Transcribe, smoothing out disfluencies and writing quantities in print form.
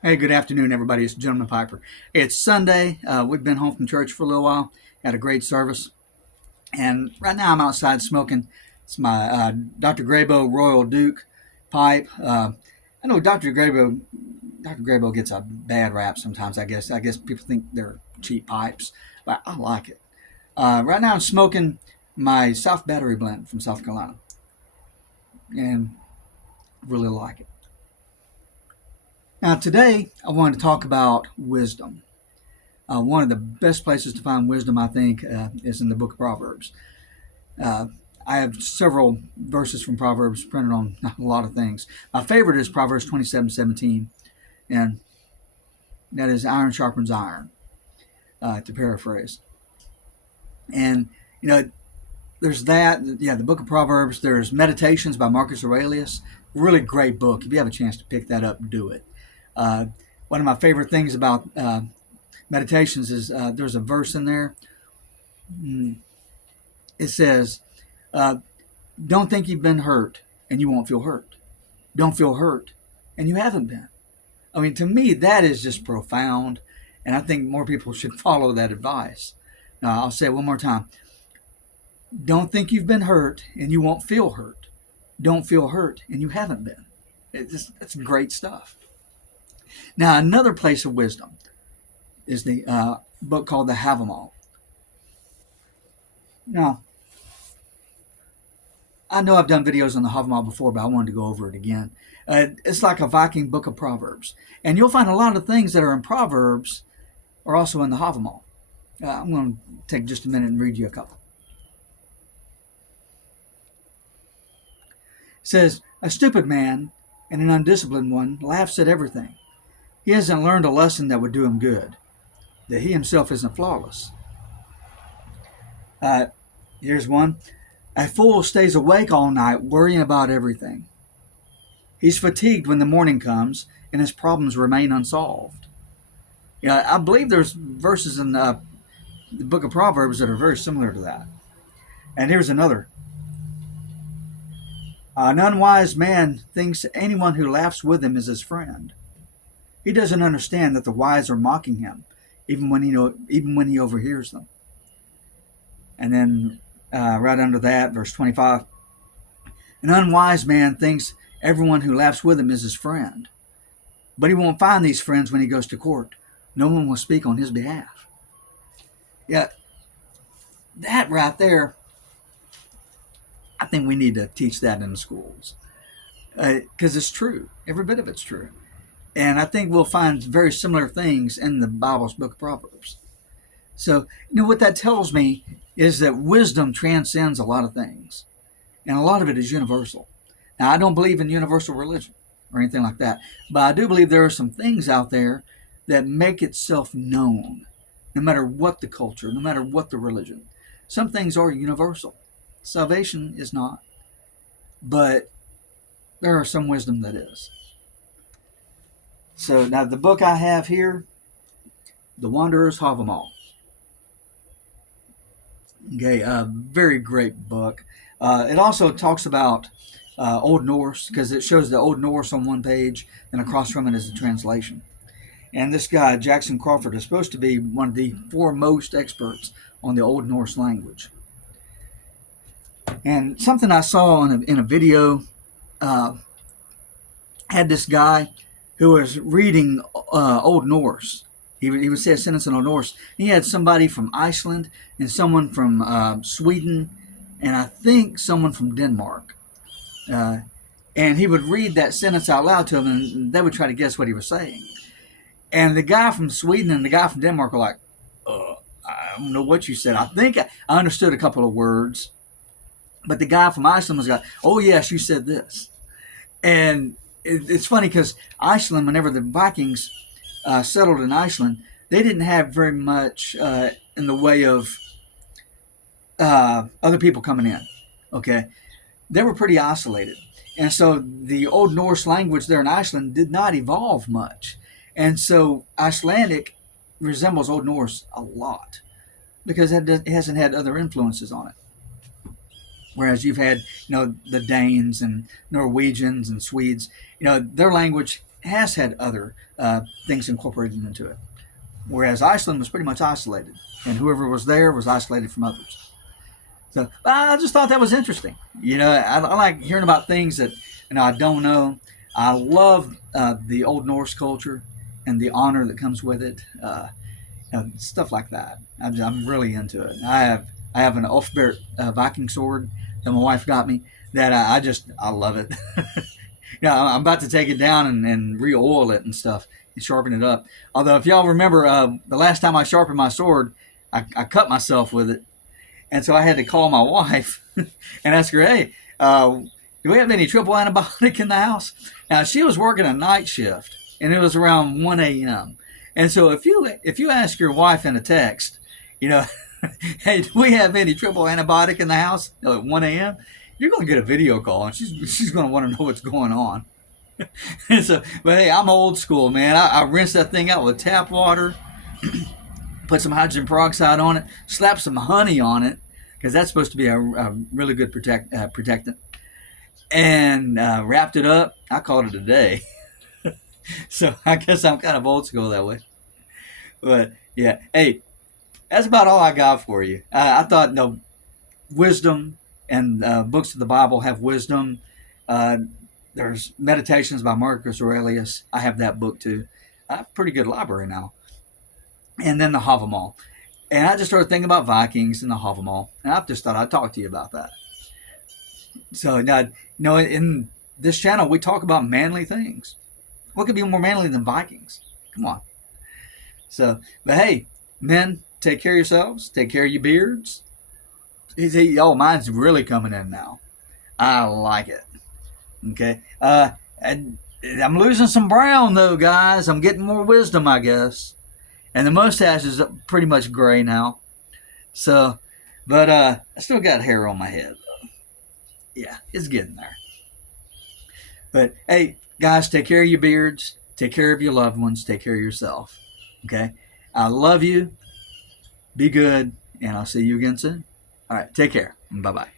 Hey, good afternoon, everybody. It's Gentleman Piper. It's Sunday. We've been home from church for a little while. Had a great service, and right now I'm outside smoking. It's my Dr. Grabow Royal Duke pipe. I know Dr. Grabow gets a bad rap sometimes. I guess people think they're cheap pipes, but I like it. Right now I'm smoking my South Battery blend from South Carolina, and really like it. Now today I wanted to talk about wisdom. One of the best places to find wisdom, I think, is in the Book of Proverbs. Uh, I have several verses from Proverbs printed on a lot of things. My favorite is Proverbs 27:17, and that is iron sharpens iron, to paraphrase. And, you know, there's that. Yeah, the Book of Proverbs. There's Meditations by Marcus Aurelius. Really great book. If you have a chance to pick that up, do it. Uh, One of my favorite things about Meditations is there's a verse in there. Mm, It says, uh, don't think you've been hurt and you won't feel hurt. Don't feel hurt and you haven't been. I mean, to me, that is just profound. And I think more people should follow that advice. Now, I'll say it one more time. Don't think you've been hurt and you won't feel hurt. Don't feel hurt and you haven't been. It's great stuff. Now, another place of wisdom is the book called the Hávamál. Now, I know I've done videos on the Hávamál before, but I wanted to go over it again. It's like a Viking book of Proverbs. And you'll find a lot of things that are in Proverbs are also in the Hávamál. I'm going to take just a minute and read you a couple. It says, a stupid man and an undisciplined one laughs at everything. He hasn't learned a lesson that would do him good, that he himself isn't flawless. Uh, Here's one. A fool stays awake all night worrying about everything. He's fatigued when the morning comes and his problems remain unsolved. Yeah, I believe there's verses in the book of Proverbs that are very similar to that. And here's another. An unwise man thinks anyone who laughs with him is his friend. He doesn't understand that the wise are mocking him, even when he overhears them. And then right under that, verse 25. An unwise man thinks everyone who laughs with him is his friend, but he won't find these friends when he goes to court. No one will speak on his behalf. Yeah, that right there, I think we need to teach that in the schools because it's true. Every bit of it's true. And I think we'll find very similar things in the Bible's book of Proverbs. So, what that tells me is that wisdom transcends a lot of things, and a lot of it is universal. Now, I don't believe in universal religion or anything like that, but I do believe there are some things out there that make itself known, no matter what the culture, no matter what the religion. Some things are universal. Salvation is not, but there are some wisdom that is. So now the book I have here, The Wanderer's Hávamál. Okay, very great book. It also talks about Old Norse because it shows the Old Norse on one page, and across from it is a translation. And this guy, Jackson Crawford, is supposed to be one of the foremost experts on the Old Norse language. And something I saw in a video had this guy who was reading Old Norse. He would say a sentence in Old Norse. He had somebody from Iceland and someone from Sweden and I think someone from Denmark. And he would read that sentence out loud to them and they would try to guess what he was saying. And the guy from Sweden and the guy from Denmark were like, I don't know what you said. I think I understood a couple of words. But the guy from Iceland was like, oh, yes, you said this. And it's funny because Iceland, whenever the Vikings settled in Iceland, they didn't have very much in the way of other people coming in. Okay, they were pretty isolated, and so the Old Norse language there in Iceland did not evolve much, and so Icelandic resembles Old Norse a lot because it hasn't had other influences on it. Whereas you've had, the Danes and Norwegians and Swedes, their language has had other things incorporated into it. Whereas Iceland was pretty much isolated, and whoever was there was isolated from others. So I just thought that was interesting. I like hearing about things that I don't know. I love the Old Norse culture and the honor that comes with it, stuff like that. I'm really into it. I have an Ulfbert Viking sword that my wife got me that I love it. I'm about to take it down and re-oil it and stuff and sharpen it up. Although, if y'all remember, the last time I sharpened my sword, I cut myself with it. And so I had to call my wife and ask her, hey, do we have any triple antibiotic in the house? Now, she was working a night shift, and it was around 1 a.m. And so if you ask your wife in a text, hey, do we have any triple antibiotic in the house at 1 a.m.? You're going to get a video call, and she's going to want to know what's going on. And so, but hey, I'm old school, man. I rinse that thing out with tap water, put some hydrogen peroxide on it, slap some honey on it, because that's supposed to be a really good protectant, and wrapped it up. I called it a day. So I guess I'm kind of old school that way. But yeah, hey, that's about all I got for you. I thought, wisdom and books of the Bible have wisdom. There's Meditations by Marcus Aurelius. I have that book too. I have a pretty good library now. And then the Hávamál. And I just started thinking about Vikings and the Hávamál. And I just thought I'd talk to you about that. So now, in this channel, we talk about manly things. What could be more manly than Vikings? Come on. So, but hey, men, take care of yourselves. Take care of your beards. Mine's really coming in now. I like it. Okay. And I'm losing some brown though, guys. I'm getting more wisdom, I guess. And the mustache is pretty much gray now. So, but I still got hair on my head though. Yeah, it's getting there. But hey, guys, take care of your beards. Take care of your loved ones. Take care of yourself. Okay. I love you. Be good. And I'll see you again soon. All right. Take care. Bye-bye.